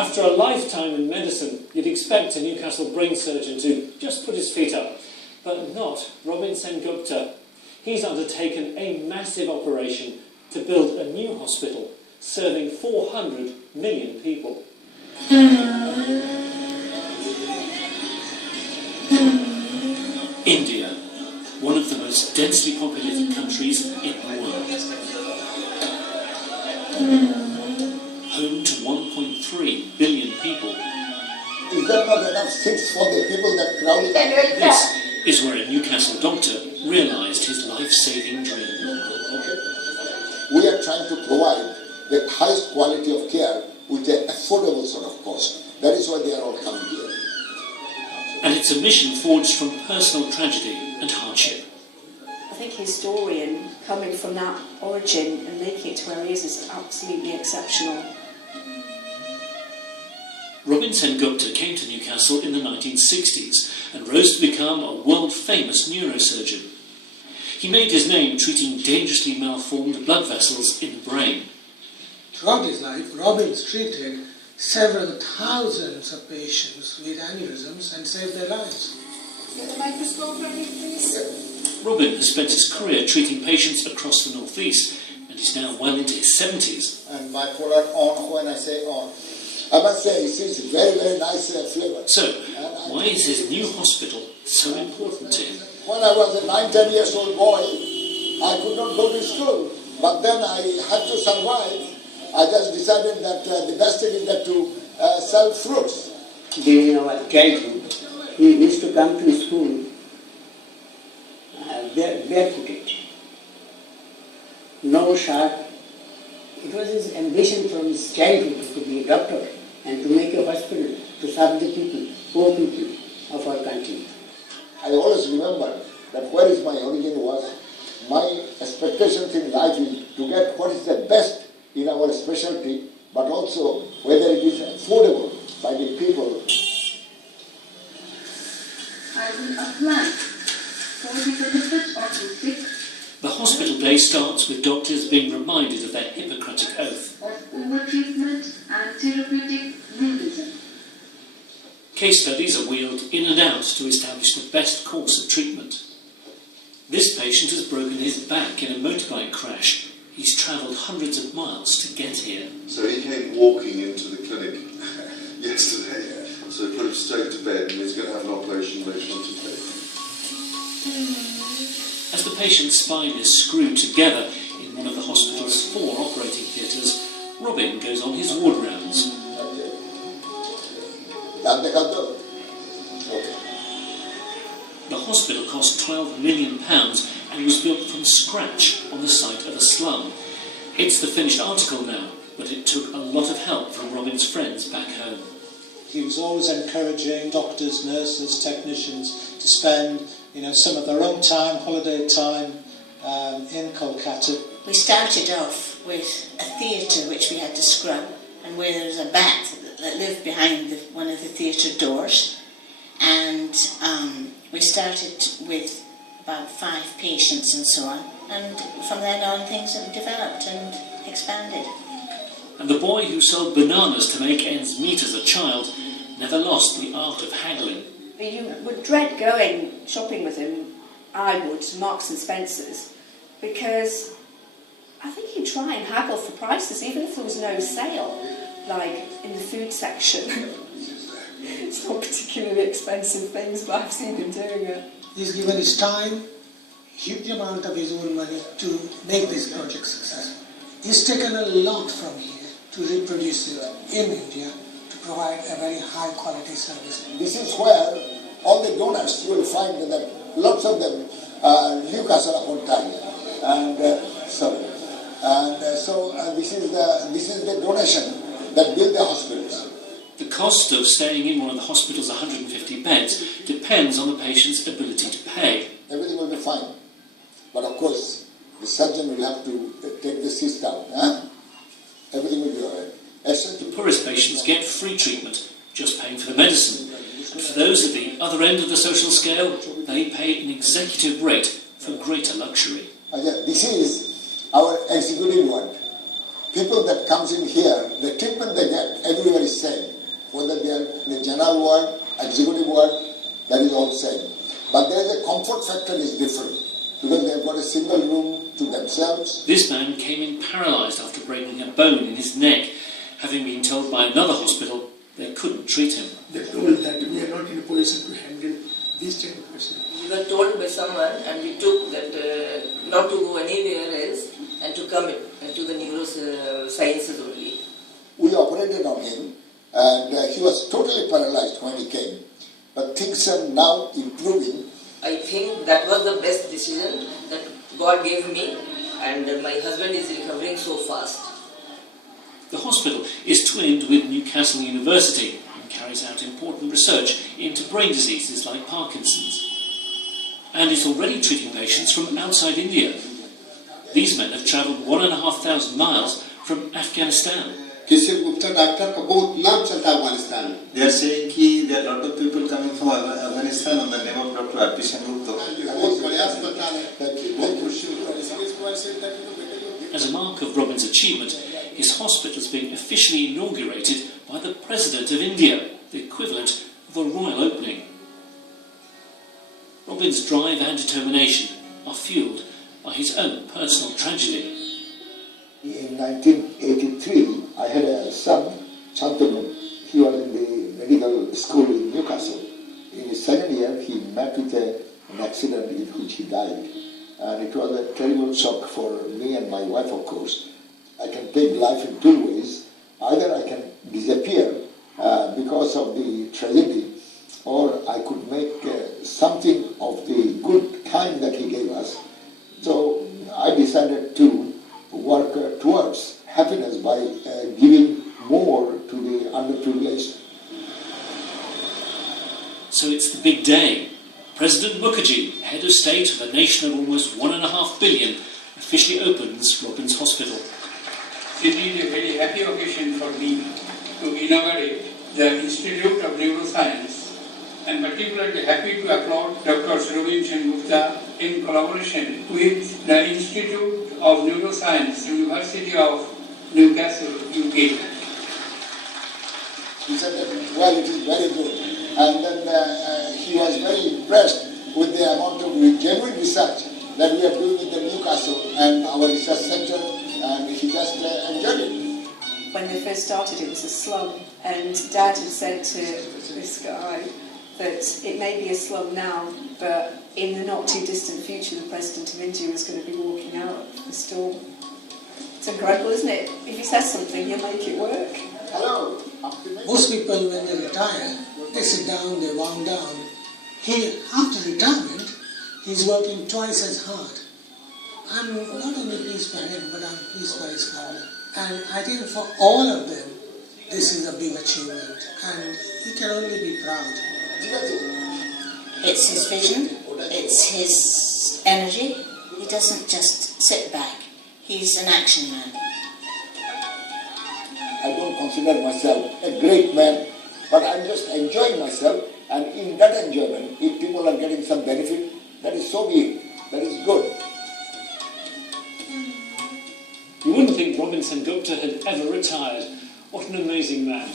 After a lifetime in medicine, you'd expect a Newcastle brain surgeon to just put his feet up. But not Robin Sengupta. He's undertaken a massive operation to build a new hospital serving 400 million people. India, one of the most densely populated countries in the world. Home to 1.3 billion people. Is there not enough seats for the people that crowd? This is where a Newcastle doctor realised his life-saving dream. Okay. We are trying to provide the highest quality of care with an affordable sort of cost. That is why they are all coming here. And it's a mission forged from personal tragedy and hardship. I think his story and coming from that origin and making it to where he is absolutely exceptional. Robin Sengupta came to Newcastle in the 1960s and rose to become a world-famous neurosurgeon. He made his name treating dangerously malformed blood vessels in the brain. Throughout his life, Robin's treated several thousands of patients with aneurysms and saved their lives. Get the microscope ready, please. Robin has spent his career treating patients across the northeast and is now well into his 70s. And bipolar on when I say on. I must say, it is very, very nice flavour. So, why is his new hospital so important to him? When I was a 9-10 years old boy, I could not go to school. But then I had to survive. I just decided that the best thing is that to sell fruits. During our childhood, he used to come to school barefooted. No shirt. It was his ambition from his childhood to be a doctor and to make a hospital to serve the people, poor people of our country. I always remember that where is my origin was. My expectations in life is to get what is the best in our specialty, but also whether it is affordable by the people. I will apply for the benefit of the sick The hospital day starts with doctors being reminded of their Hippocratic oath. of overtreatment and therapeutic realism. Case studies are wheeled in and out to establish the best course of treatment. This patient has broken his back in a motorbike crash. He's travelled hundreds of miles to get here. So he came walking into the clinic yesterday, so we put him straight to bed and he's going to have an operation later on today. As the patient's spine is screwed together in one of the hospital's 4 operating theatres, Robin goes on his ward rounds. The hospital cost £12 million and was built from scratch on the site of a slum. It's the finished article now, but it took a lot of help from Robin's friends back home. He was always encouraging doctors, nurses, technicians to spend some of their own time, holiday time, in Kolkata. We started off with a theatre which we had to scrub, and where there was a bat that lived behind one of the theatre doors, and we started with about 5 patients and so on, and from then on things have developed and expanded. And the boy who sold bananas to make ends meet as a child never lost the art of haggling. You would dread going shopping with him, I would, to Marks and Spencer's, because I think he'd try and haggle for prices, even if there was no sale, like in the food section. It's not particularly expensive things, but I've seen him doing it. He's given his time, huge amount of his own money to make this project successful. He's taken a lot from here to reproduce it in India to provide a very high quality service. This is where all the donors, you will find that lots of them are Newcastle upon Tyne. This is the donation that built the hospitals. The cost of staying in one of the hospital's 150 beds depends on the patient's ability to pay. Everything will be fine. But of course, the surgeon will have to take the cyst out. Huh? Everything will be all right. The poorest patients get free treatment, just paying for the medicine. But for those at the other end of the social scale, they pay an executive rate for greater luxury. This is our executive ward. people that comes in here, the treatment they get, everywhere is same. Whether they are in the general ward, executive ward, that is all same. But there is a comfort factor is different because they have got a single room to themselves. This man came in paralysed after breaking a bone in his neck, having been told by another hospital they couldn't treat him. They told that we are not in a position to handle these type of patients. We were told by someone, and we took that not to go anywhere else and to come to the neurosciences only. We operated on him, and he was totally paralysed when he came. But things are now improving. I think that was the best decision that God gave me, and my husband is recovering so fast. The hospital is twinned with Newcastle University and carries out important research into brain diseases like Parkinson's. And is already treating patients from outside India. These men have travelled 1,500 miles from Afghanistan. Sengupta doctor का बहुत नाम चलता है अफगानिस्तान में. They are saying कि there are a lot of people coming from Afghanistan on the name of Dr. Sengupta. बहुत बड़ा अस्पताल है. बहुत खुशी As a mark of Robin's achievement, his hospital is being officially inaugurated by the President of India, the equivalent of a royal opening. Robin's drive and determination are fuelled by his own personal tragedy. In 1983, I had a son, Chantanu. He was in the medical school in Newcastle. In his second year, he met with an accident in which he died. And it was a terrible shock for me and my wife, of course. I can take life in two ways. Either I can disappear because of the tragedy, or I could make something of the good time that he gave us. So I decided to work towards happiness by giving more to the underprivileged. So it's the big day. President Mukherjee, head of state of a nation of almost 1.5 billion, officially opens Robin's Hospital. It is a very happy occasion for me to inaugurate the Institute of Neuroscience, and particularly happy to applaud Dr. Robin Sengupta in collaboration with the Institute of Neuroscience, University of Newcastle, UK. He said that, well, it is very good. And then he was very impressed with the amount of genuine research that we are doing in the Newcastle and our research center, and he just enjoyed it. When they first started, it was a slum, and Dad had said to this guy that it may be a slum now, but in the not too distant future, the President of India was going to be walking out of the store. It's incredible, isn't it? If he says something, he'll make it work. Hello. Most people, when they retire, they sit down, they wound down. He, after retirement, he's working twice as hard. I'm not only pleased by him, but I'm pleased by his family. And I think for all of them, this is a big achievement, and he can only be proud. It's his vision, it's his energy. He doesn't just sit back. He's an action man. I don't consider myself a great man, but I'm just enjoying myself, and in that enjoyment, if people are getting some benefit, that is so big, that is good. You wouldn't think Robin Sengupta had ever retired. What an amazing man.